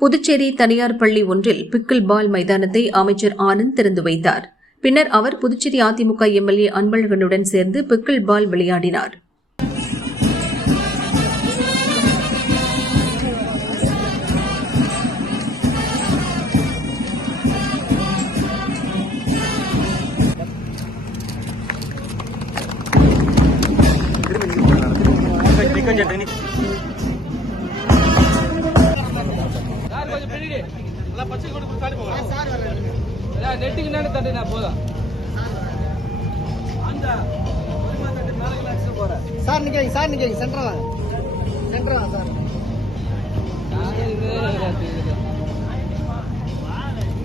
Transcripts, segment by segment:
புதுச்சேரி தனியார் பள்ளி ஒன்றில் பிக்கிள் பால் மைதானத்தை அமைச்சர் ஆனந்த் திறந்து வைத்தார். பின்னர் அவர் புதுச்சேரி அதிமுக எம்எல்ஏ அன்பழகனுடன் சேர்ந்து பிக்கிள் பால் விளையாடினார். சார் நீங்க சென்ட்ரல் சார்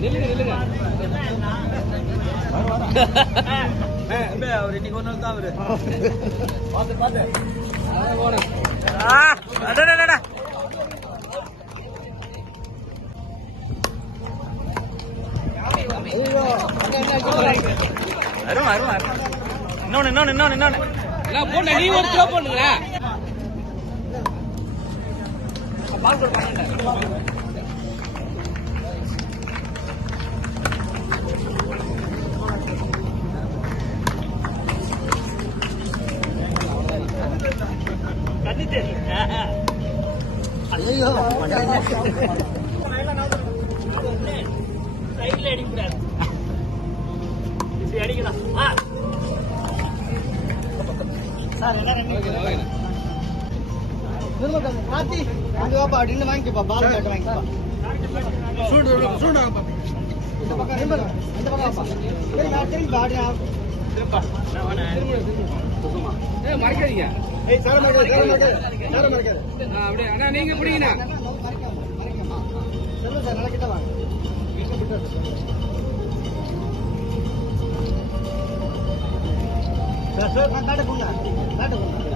நில்லுங்க அவர் இன்னைக்கு ஒரு நாள் தான் அவரு பார்த்து பார்த்து இன்னொன்னு நீ ஒரு த்ரோ பண்ணுங்க. ஐயோ சைட்ல அடிக்கூடாது, அடிக்கலாம் சார். மாத்தி அங்க வாப்பா, அப்படின்னு வாங்கிக்கப்பா, பால் கேட்டு வாங்கிக்கப்பா. இந்த பக்கம் இந்த பக்கம் வாப்பா, திரும்பி ஆடினா மறைக்காதீங்க. அப்படியே அண்ணா நீங்க பிடிங்கண்ணா. சொல்லுங்க சார், நல்லா கிட்ட வாங்க. பேட்டு போங்க.